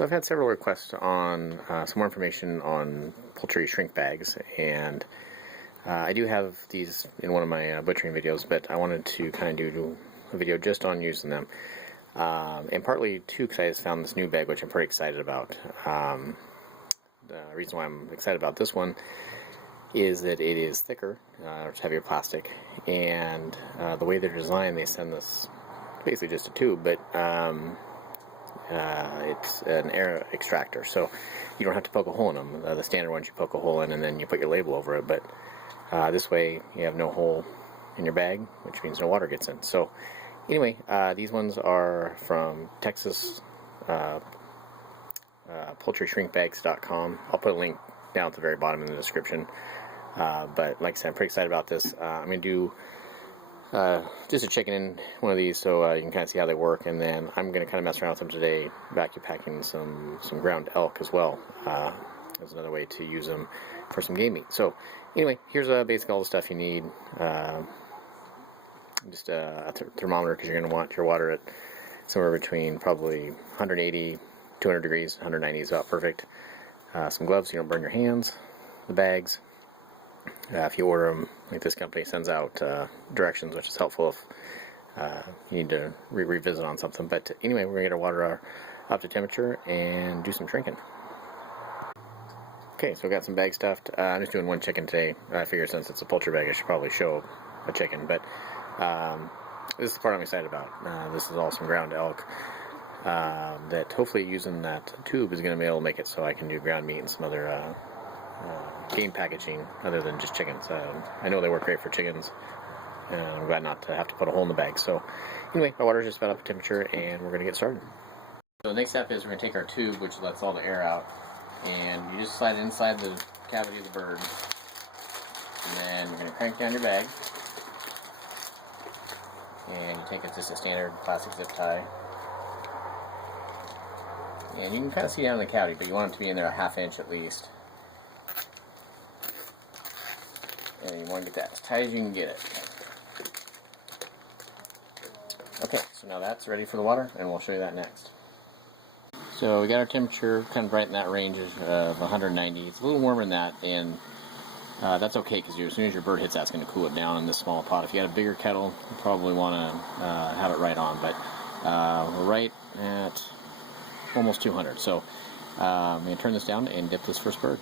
So I've had several requests on some more information on poultry shrink bags, and I do have these in one of my butchering videos, but I wanted to kind of do a video just on using them. And partly too because I just found this new bag which I'm pretty excited about. The reason why I'm excited about this one is that it is thicker, it's heavier plastic, and the way they're designed, they send this basically just a tube, but it's an air extractor, so you don't have to poke a hole in them. The standard ones you poke a hole in and then you put your label over it, but this way you have no hole in your bag, which means no water gets in. So anyway, these ones are from Texas poultryshrinkbags.com. I'll put a link down at the very bottom in the description. But like I said, I'm pretty excited about this. I'm going to do just a chicken in one of these so you can kind of see how they work, and then I'm going to kind of mess around with them today, vacuum packing some ground elk as well. As another way to use them for some game meat. So anyway, here's basically all the stuff you need. Just a thermometer, because you're going to want your water at somewhere between probably 180, 200 degrees, 190 is about perfect. Some gloves so you don't burn your hands. The bags. If you order them, like this company sends out directions, which is helpful if you need to revisit on something. But anyway, we're going to get our water up to temperature and do some shrinking. Okay, so we got some bag stuffed. I'm just doing one chicken today. I figure since it's a poultry bag, I should probably show a chicken. But this is the part I'm excited about. This is all some ground elk that hopefully using that tube is going to be able to make it so I can do ground meat and some other game packaging other than just chickens. I know they work great for chickens, and I'm glad not to have to put a hole in the bag. So anyway, my water's just about up to temperature, and we're going to get started. So the next step is we're going to take our tube, which lets all the air out, and you just slide it inside the cavity of the bird, and then you're going to crank down your bag, and you take just a standard plastic zip tie, and you can kind of see down in the cavity, but you want it to be in there a ½ inch at least. And you want to get that as tight as you can get it. Okay, so now that's ready for the water, and we'll show you that next. So we got our temperature kind of right in that range of 190. It's a little warmer than that, and that's okay because as soon as your bird hits that, it's going to cool it down in this small pot. If you got a bigger kettle, you probably want to have it right on, but we're right at almost 200. So I'm going to turn this down and dip this first bird.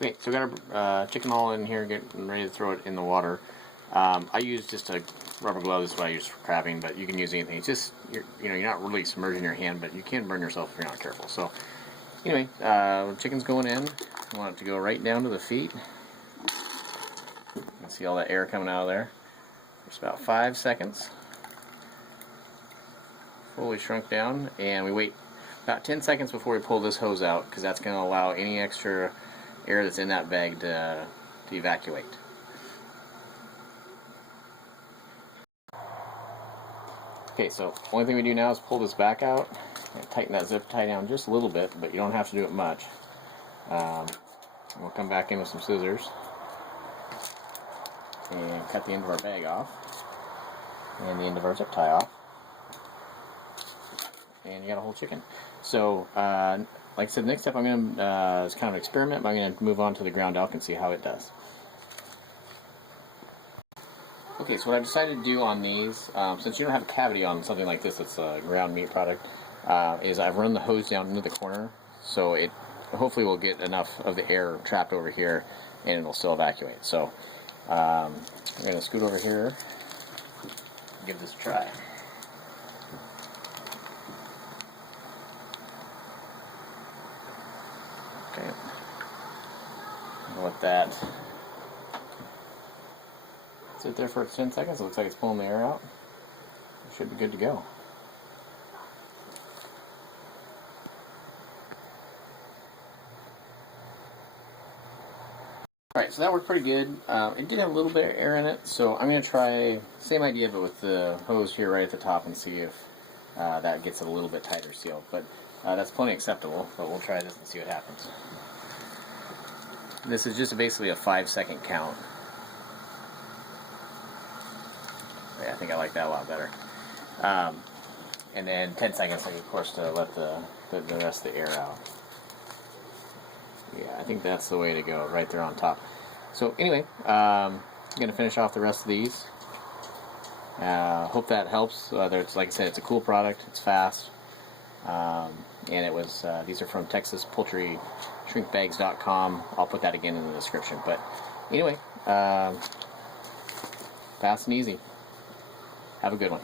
Okay, so we got our chicken all in here, getting ready to throw it in the water. I use just a rubber glove. This is what I use for crabbing, but you can use anything. It's just you're not really submerging your hand, but you can burn yourself if you're not careful. So anyway, chicken's going in. I want it to go right down to the feet. You can see all that air coming out of there. Just about 5 seconds. Fully shrunk down, and we wait about 10 seconds before we pull this hose out, because that's going to allow any extra air that's in that bag to evacuate. Okay, so the only thing we do now is pull this back out and tighten that zip tie down just a little bit, but you don't have to do it much. We'll come back in with some scissors and cut the end of our bag off and the end of our zip tie off, and you got a whole chicken. So like I said, the next step I'm going to, is kind of an experiment, but I'm going to move on to the ground elk and see how it does. Okay, so what I've decided to do on these, since you don't have a cavity on something like this that's a ground meat product, is I've run the hose down into the corner, so it hopefully will get enough of the air trapped over here, and it'll still evacuate. So I'm going to scoot over here and give this a try. Okay, I'll let that sit there for 10 seconds. It looks like it's pulling the air out. It should be good to go. Alright, so that worked pretty good. It did have a little bit of air in it, so I'm going to try same idea but with the hose here right at the top and see if that gets it a little bit tighter sealed. But that's plenty acceptable, but we'll try this and see what happens. This is just basically a 5-second count. Yeah, I think I like that a lot better. And then 10 seconds, like, of course, to let the rest of the air out. Yeah, I think that's the way to go, right there on top. So anyway, I'm going to finish off the rest of these. Hope that helps. It's, like I said, it's a cool product. It's fast. And it was, these are from Texas Poultry shrinkbags.com. I'll put that again in the description. But anyway, fast and easy. Have a good one.